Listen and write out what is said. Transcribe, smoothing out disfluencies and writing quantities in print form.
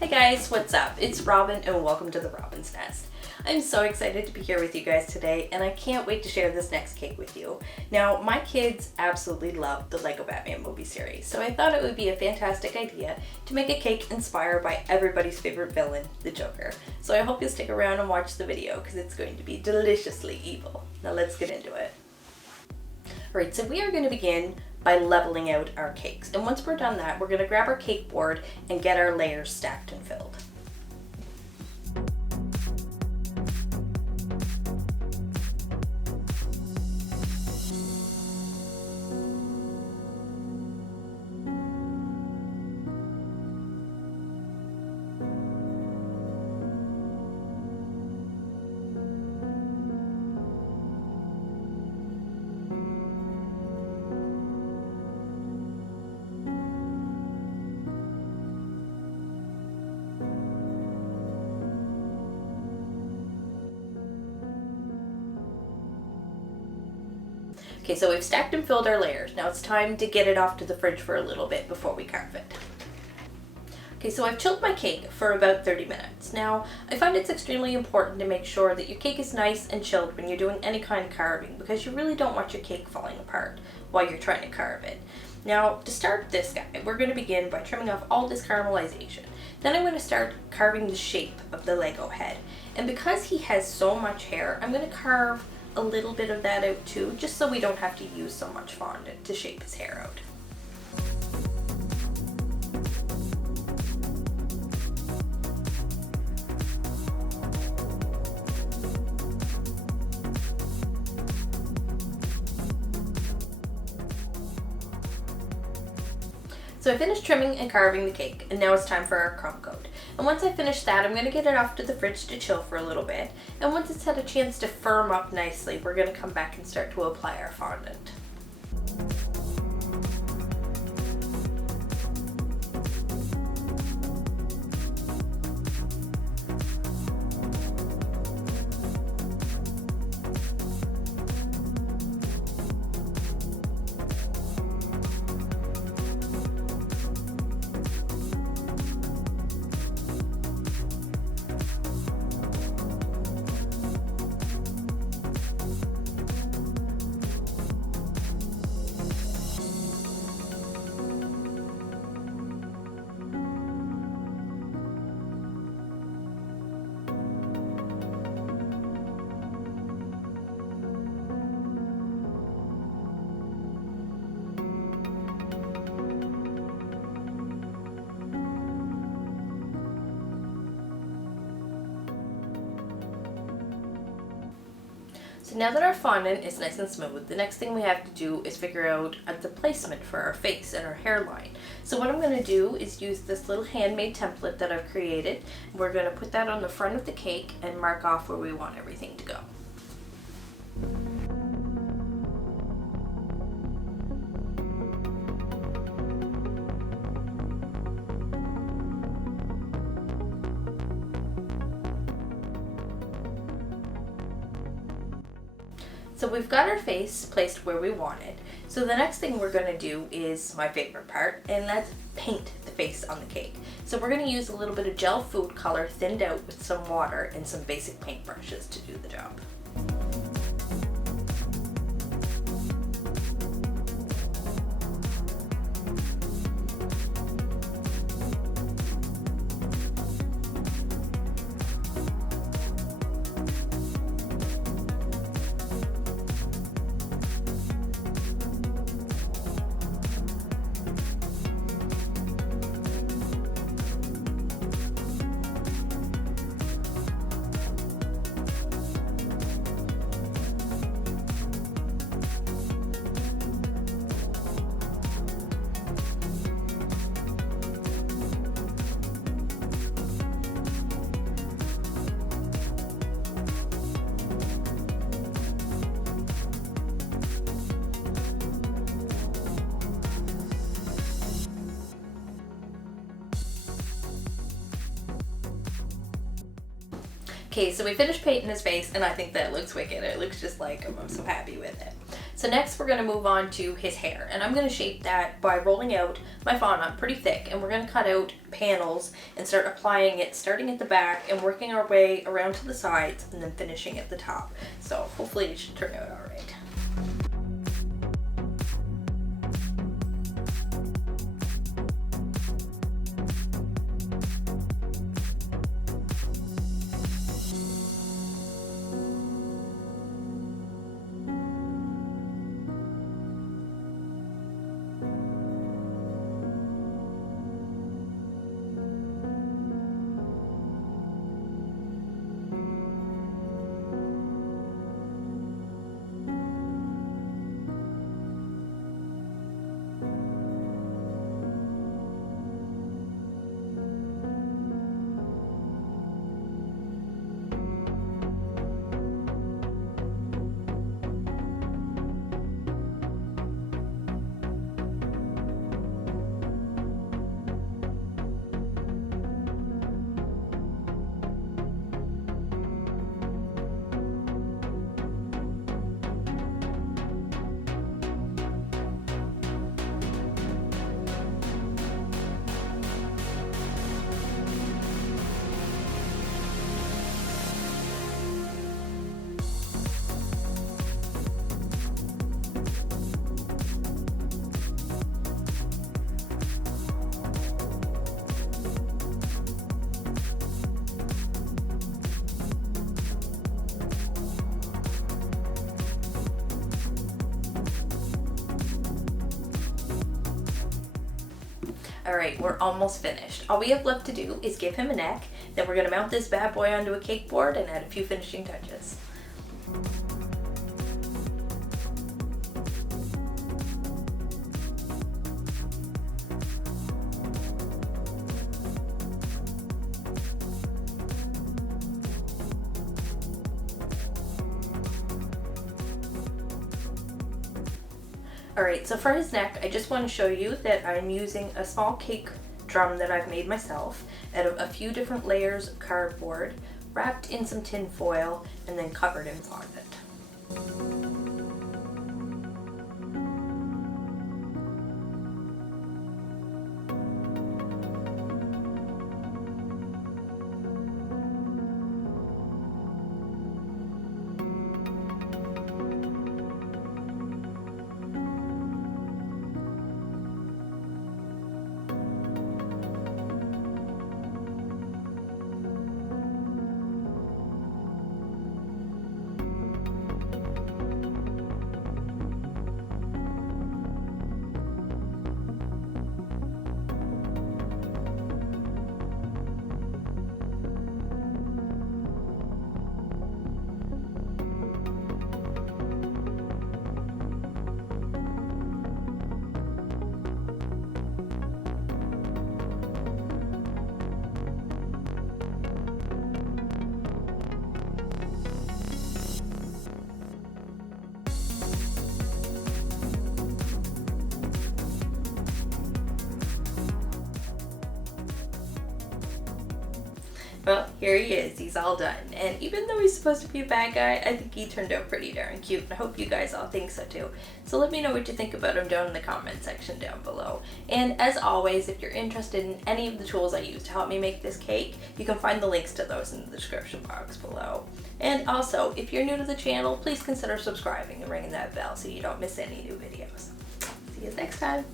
Hey guys, what's up? It's Robin and welcome to the Robin's Nest. I'm so excited to be here with you guys today and I can't wait to share this next cake with you. Now, my kids absolutely love the Lego Batman movie series, so I thought it would be a fantastic idea to make a cake inspired by everybody's favorite villain, the Joker. So I hope you'll stick around and watch the video because it's going to be deliciously evil. Now let's get into it. Alright, so we are going to begin by leveling out our cakes. And once we're done that, we're going to grab our cake board and get our layers stacked and filled. Okay, so we've stacked and filled our layers. Now it's time to get it off to the fridge for a little bit before we carve it. Okay, so I've chilled my cake for about 30 minutes. Now, I find it's extremely important to make sure that your cake is nice and chilled when you're doing any kind of carving because you really don't want your cake falling apart while you're trying to carve it. Now, to start this guy, we're going to begin by trimming off all this caramelization. Then I'm going to start carving the shape of the Lego head. And because he has so much hair, I'm going to carve a little bit of that out too, just so we don't have to use so much fondant to shape his hair out. So I finished trimming and carving the cake, and now it's time for our crumb coat. And once I finish that, I'm going to get it off to the fridge to chill for a little bit. And once it's had a chance to firm up nicely, we're going to come back and start to apply our fondant. So now that our fondant is nice and smooth, the next thing we have to do is figure out the placement for our face and our hairline. So what I'm going to do is use this little handmade template that I've created. We're going to put that on the front of the cake and mark off where we want everything to go. So we've got our face placed where we want it. So the next thing we're going to do is my favorite part, and that's paint the face on the cake. So we're going to use a little bit of gel food color thinned out with some water and some basic paint brushes to do the job. Okay, so we finished painting his face and I think that looks wicked. It looks just like him. I'm so happy with it. So next we're going to move on to his hair, and I'm going to shape that by rolling out my fondant pretty thick, and we're going to cut out panels and start applying it starting at the back and working our way around to the sides and then finishing at the top. So hopefully it should turn out all right. Alright, we're almost finished. All we have left to do is give him a neck, then we're going to mount this bad boy onto a cake board and add a few finishing touches. Alright, so for his neck, I just want to show you that I'm using a small cake drum that I've made myself out of a few different layers of cardboard, wrapped in some tin foil, and then covered in fondant. Well, here he is. He's all done. And even though he's supposed to be a bad guy, I think he turned out pretty darn cute. And I hope you guys all think so too. So let me know what you think about him down in the comment section down below. And as always, if you're interested in any of the tools I use to help me make this cake, you can find the links to those in the description box below. And also, if you're new to the channel, please consider subscribing and ringing that bell so you don't miss any new videos. See you next time.